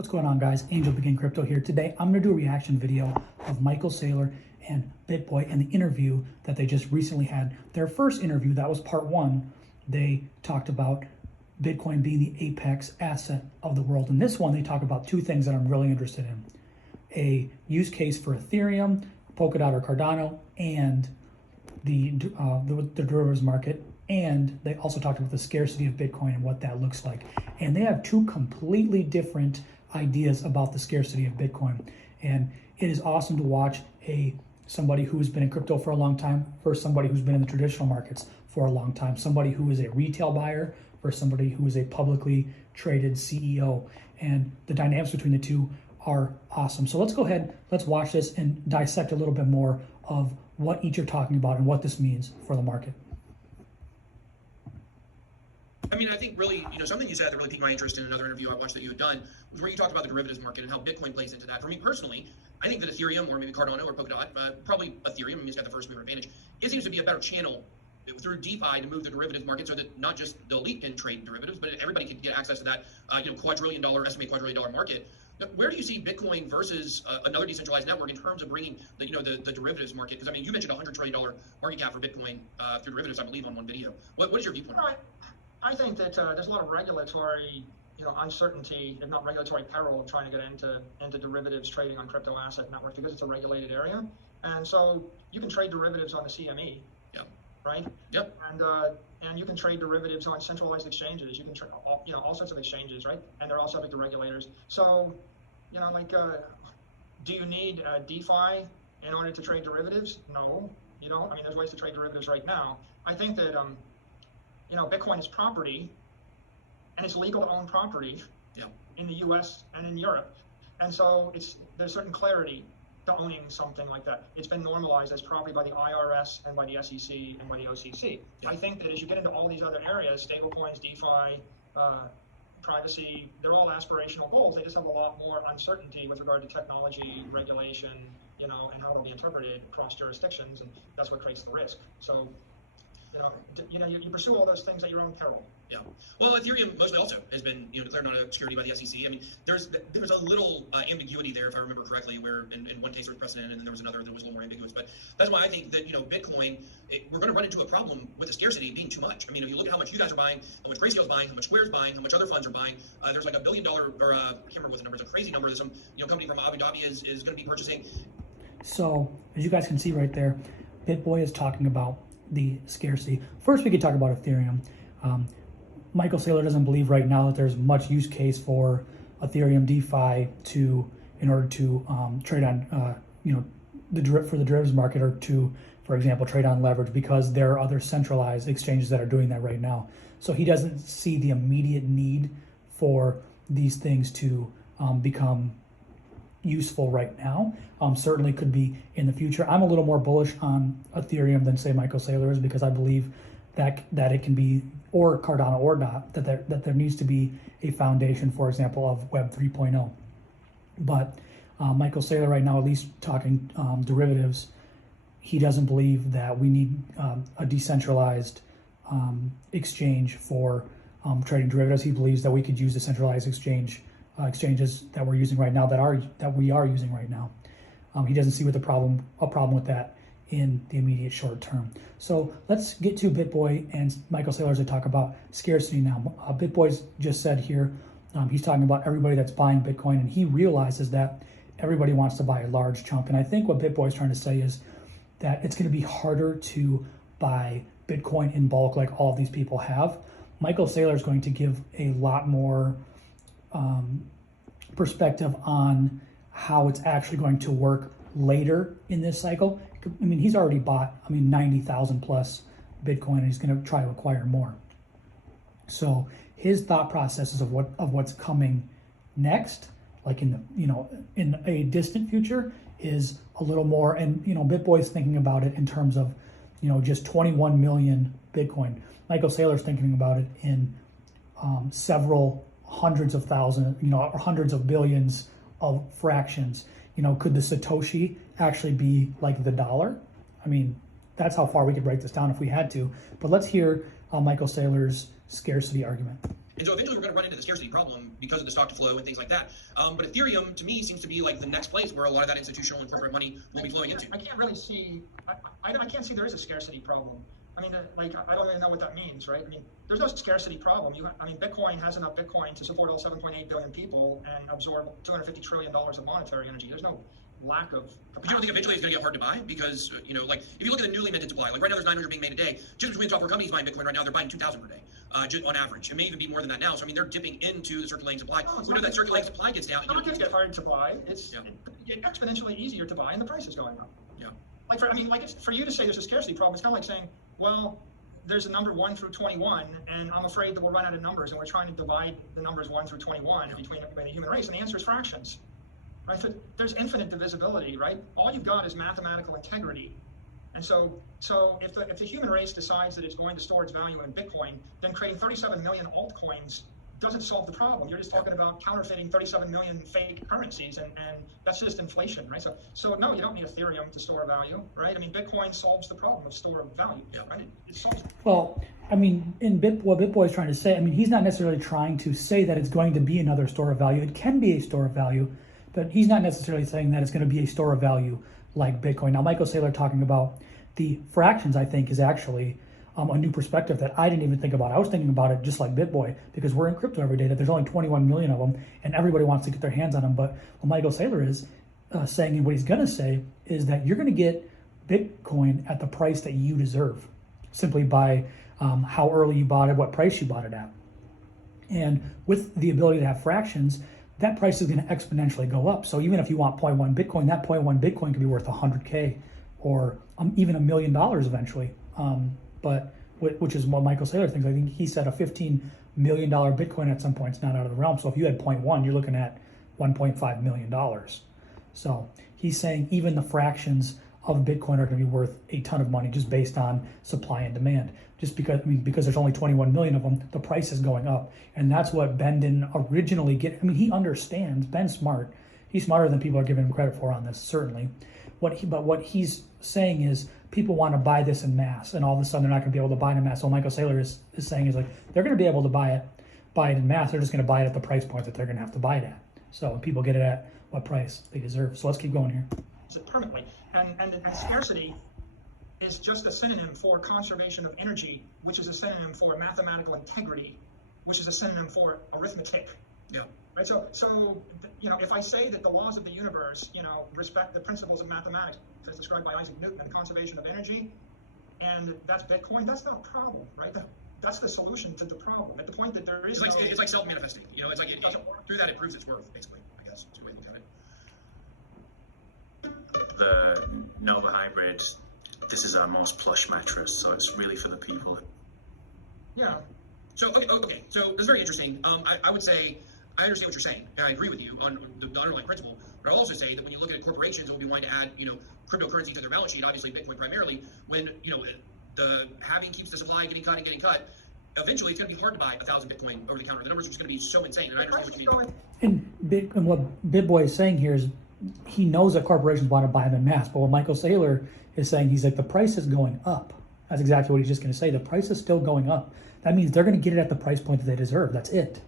What's going on, guys? Angel Begin Crypto here. Today, I'm going to do a reaction video of Michael Saylor and BitBoy and the interview that they just recently had. Their first interview, that was part one, they talked about Bitcoin being the apex asset of the world. In this one, they talk about two things that I'm really interested in. A use case for Ethereum, Polkadot or Cardano, and the derivatives market. And they also talked about the scarcity of Bitcoin and what that looks like. And they have two completely different ideas about the scarcity of Bitcoin. And it is awesome to watch somebody who's been in crypto for a long time versus somebody who's been in the traditional markets for a long time. Somebody who is a retail buyer versus somebody who is a publicly traded CEO. And the dynamics between the two are awesome. So let's go ahead, let's watch this and dissect a little bit more of what each are talking about and what this means for the market. I mean, I think really, something you said that really piqued my interest in another interview I watched that you had done was where you talked about the derivatives market and how Bitcoin plays into that. For me personally, I think that Ethereum or maybe Cardano or Polkadot, probably Ethereum, I mean, it's got the first mover advantage. It seems to be a better channel through DeFi to move the derivatives market so that not just the elite can trade derivatives, but everybody can get access to that, estimated quadrillion-dollar market. Now, where do you see Bitcoin versus another decentralized network in terms of bringing the derivatives market? Because I mean, you mentioned $100 trillion market cap for Bitcoin through derivatives, I believe, on one video. What is your viewpoint on that? I think that there's a lot of regulatory, uncertainty, if not regulatory peril, of trying to get into derivatives trading on crypto asset networks because it's a regulated area, and so you can trade derivatives on the CME, right? Yep. And you can trade derivatives on centralized exchanges. You can trade all sorts of exchanges, right? And they're all subject to regulators. So, do you need DeFi in order to trade derivatives? No, you don't. I mean, there's ways to trade derivatives right now. I think that Bitcoin is property, and it's legal to own property in the US and in Europe. And so there's certain clarity to owning something like that. It's been normalized as property by the IRS and by the SEC and by the OCC. I think that as you get into all these other areas, stablecoins, DeFi, privacy, they're all aspirational goals. They just have a lot more uncertainty with regard to technology, regulation, and how they'll be interpreted across jurisdictions, and that's what creates the risk. So you pursue all those things at your own peril. Yeah. Well, Ethereum mostly also has been declared not a security by the SEC. I mean, there's a little ambiguity there, if I remember correctly, where in one case there was precedent and then there was another that was a little more ambiguous. But that's why I think that Bitcoin, we're going to run into a problem with the scarcity being too much. I mean, if you look at how much you guys are buying, how much Grayscale's buying, how much Square's buying, how much other funds are buying, there's like $1 billion, or I can't remember what the number is, a crazy number that some company from Abu Dhabi is going to be purchasing. So as you guys can see right there, BitBoy is talking about the scarcity. First, we could talk about Ethereum. Michael Saylor doesn't believe right now that there's much use case for Ethereum DeFi in order to trade on for the derivatives market, or to, for example, trade on leverage, because there are other centralized exchanges that are doing that right now. So he doesn't see the immediate need for these things to become useful right now. Certainly could be in the future. I'm a little more bullish on Ethereum than, say, Michael Saylor is, because I believe that it can be, or Cardano or not, that there needs to be a foundation, for example, of Web 3.0. But Michael Saylor right now, at least talking derivatives, he doesn't believe that we need a decentralized exchange for trading derivatives. He believes that we could use the centralized exchanges that we're using right now, that we are using right now. He doesn't see a problem with that in the immediate short term. So let's get to BitBoy and Michael Saylor to talk about scarcity now. BitBoy's just said here, he's talking about everybody that's buying Bitcoin, and he realizes that everybody wants to buy a large chunk. And I think what BitBoy's trying to say is that it's going to be harder to buy Bitcoin in bulk like all of these people have. Michael Saylor is going to give a lot more perspective on how it's actually going to work later in this cycle. I mean, he's already bought 90,000 plus Bitcoin, and he's going to try to acquire more. So his thought processes of what's coming next, like in a distant future, is a little more. And BitBoy's thinking about it in terms of just 21 million Bitcoin. Michael Saylor's thinking about it in several hundreds of thousands, or hundreds of billions of fractions. Could the Satoshi actually be like the dollar? I mean, that's how far we could break this down if we had to. But let's hear Michael Saylor's scarcity argument. And so eventually we're going to run into the scarcity problem because of the stock to flow and things like that. But Ethereum, to me, seems to be like the next place where a lot of that institutional and corporate money will be flowing into. I can't really see, I can't see there is a scarcity problem. I mean, like, I don't even know what that means, right? I mean, there's no scarcity problem. I mean, Bitcoin has enough Bitcoin to support all 7.8 billion people and absorb $250 trillion of monetary energy. There's no lack of capacity. But you don't think eventually it's going to get hard to buy? Because, like, if you look at the newly minted supply, like right now there's 900 being made a day. Just between software companies buying Bitcoin right now, they're buying 2,000 per day, just on average. It may even be more than that now. So, I mean, they're dipping into the circulating supply. When that circulating supply gets down, it's not going to get hard to buy. It's exponentially easier to buy, and the price is going up. Yeah. Like, for you to say there's a scarcity problem, it's kind of like saying, well, there's a number 1 through 21, and I'm afraid that we'll run out of numbers, and we're trying to divide the numbers 1 through 21 between the human race, and the answer is fractions. Right? So there's infinite divisibility, right? All you've got is mathematical integrity. And so if the human race decides that it's going to store its value in Bitcoin, then creating 37 million altcoins doesn't solve the problem. You're just talking about counterfeiting 37 million fake currencies, and that's just inflation, right? So no, you don't need Ethereum to store value, right? I mean, Bitcoin solves the problem of store of value, right? It solves it. Well, I mean, what BitBoy is trying to say, I mean, he's not necessarily trying to say that it's going to be another store of value. It can be a store of value, but he's not necessarily saying that it's going to be a store of value like Bitcoin. Now, Michael Saylor talking about the fractions, I think, is actually a new perspective that I didn't even think about. I was thinking about it just like BitBoy, because we're in crypto every day, that there's only 21 million of them, and everybody wants to get their hands on them. But what Michael Saylor is saying, and what he's going to say, is that you're going to get Bitcoin at the price that you deserve, simply by how early you bought it, what price you bought it at. And with the ability to have fractions, that price is going to exponentially go up. So even if you want 0.1 Bitcoin, that 0.1 Bitcoin could be worth 100K or even $1 million eventually. But which is what Michael Saylor thinks. I think he said a $15 million Bitcoin at some point is not out of the realm. So if you had 0.1, you're looking at $1.5 million. So he's saying even the fractions of Bitcoin are going to be worth a ton of money just based on supply and demand. Just because, because there's only 21 million of them, the price is going up. And that's what Ben didn't originally get. I mean, he understands. Ben's smart. He's smarter than people are giving him credit for on this, certainly. But what he's saying is people want to buy this in mass, and all of a sudden they're not going to be able to buy it in mass. So Michael Saylor is saying is like, they're going to be able to buy it in mass. They're just going to buy it at the price point that they're going to have to buy it at. So people get it at what price they deserve. So let's keep going here. Permanently. And scarcity is just a synonym for conservation of energy, which is a synonym for mathematical integrity, which is a synonym for arithmetic. Yeah. Right. So if I say that the laws of the universe, respect the principles of mathematics as described by Isaac Newton and conservation of energy, and that's Bitcoin, that's not a problem, right? That's the solution to the problem. At the point that there is it's like self-manifesting. It's like through that it proves its worth, basically. I guess is the way to look at it. The Nova Hybrid, this is our most plush mattress, so it's really for the people. Yeah. So okay. So that's very interesting. I would say I understand what you're saying, and I agree with you on the underlying principle. But I'll also say that when you look at corporations that will be wanting to add, cryptocurrency to their balance sheet, obviously Bitcoin primarily, when the halving keeps the supply getting cut, eventually it's going to be hard to buy 1,000 Bitcoin over the counter. The numbers are just going to be so insane, and I understand what you mean. And what BitBoy is saying here is he knows that corporations want to buy them in mass, but what Michael Saylor is saying, he's like, the price is going up. That's exactly what he's just going to say. The price is still going up. That means they're going to get it at the price point that they deserve. That's it.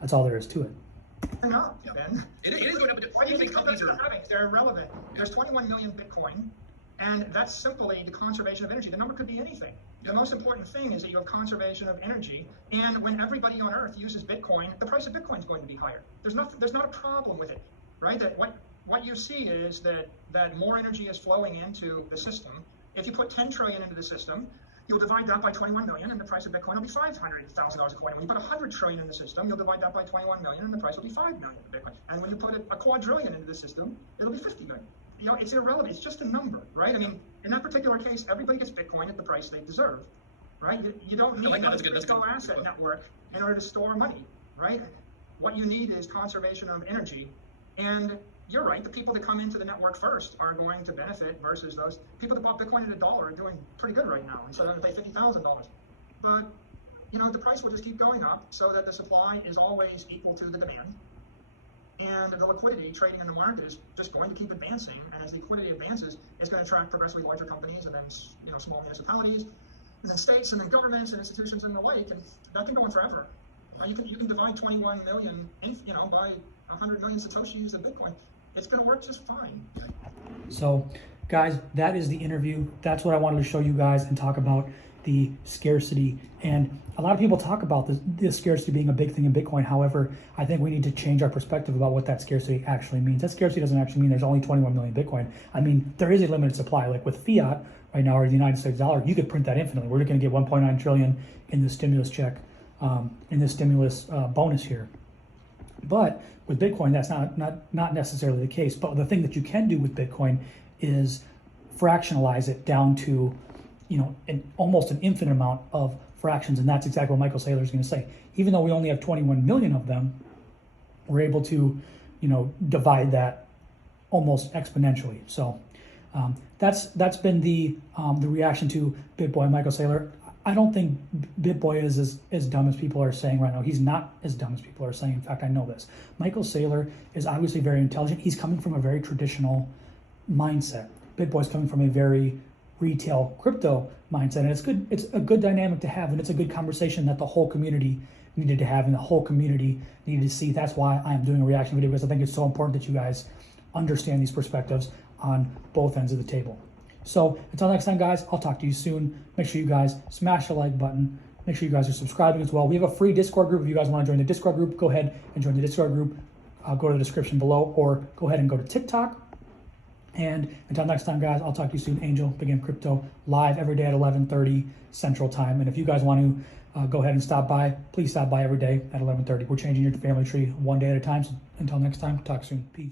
That's all there is to it. They're not, Ben. It is going up. Why do you think companies are having? They're irrelevant. There's 21 million Bitcoin, and that's simply the conservation of energy. The number could be anything. The most important thing is that you have conservation of energy, and when everybody on Earth uses Bitcoin, the price of Bitcoin is going to be higher. There's not a problem with it, right? That what you see is that more energy is flowing into the system. If you put 10 trillion into the system, you'll divide that by 21 million, and the price of Bitcoin will be $500,000 a coin. When you put 100 trillion in the system, you'll divide that by 21 million, and the price will be 5 million for Bitcoin. And when you put a quadrillion into the system, it'll be 50 million. It's irrelevant. It's just a number, right? I mean, in that particular case, everybody gets Bitcoin at the price they deserve, right? You don't need a crypto asset network in order to store money, right? What you need is conservation of energy, and you're right, the people that come into the network first are going to benefit versus those people that bought Bitcoin at $1 are doing pretty good right now, and so they're going to pay $50,000. But the price will just keep going up so that the supply is always equal to the demand, and the liquidity trading in the market is just going to keep advancing. And as the liquidity advances, it's going to attract progressively larger companies, and then small municipalities, and then states, and then governments and institutions and the like, and that can go on forever. You can divide 21 million, by 100 million Satoshis of Bitcoin. It's going to work just fine. So, guys, that is the interview. That's what I wanted to show you guys and talk about the scarcity. And a lot of people talk about this scarcity being a big thing in Bitcoin. However, I think we need to change our perspective about what that scarcity actually means. That scarcity doesn't actually mean there's only 21 million Bitcoin. I mean, there is a limited supply. Like with fiat right now, or the United States dollar, you could print that infinitely. We're going to get 1.9 trillion in the stimulus check, in the stimulus bonus here. But with Bitcoin, that's not necessarily the case. But the thing that you can do with Bitcoin is fractionalize it down to, almost an infinite amount of fractions. And that's exactly what Michael Saylor is going to say. Even though we only have 21 million of them, we're able to, divide that almost exponentially. So that's been the reaction to BitBoy and Michael Saylor. I don't think BitBoy is as dumb as people are saying right now. He's not as dumb as people are saying. In fact, I know this. Michael Saylor is obviously very intelligent. He's coming from a very traditional mindset. BitBoy's coming from a very retail crypto mindset, and it's good. It's a good dynamic to have, and it's a good conversation that the whole community needed to have, and the whole community needed to see. That's why I'm doing a reaction video, because I think it's so important that you guys understand these perspectives on both ends of the table. So until next time, guys, I'll talk to you soon. Make sure you guys smash the like button. Make sure you guys are subscribing as well. We have a free Discord group. If you guys want to join the Discord group, go ahead and join the Discord group. Go to the description below, or go ahead and go to TikTok. And until next time, guys, I'll talk to you soon. Angel, Big Game Crypto, live every day at 11:30 Central Time. And if you guys want to go ahead and stop by, please stop by every day at 11:30. We're changing your family tree one day at a time. So until next time, talk soon. Peace.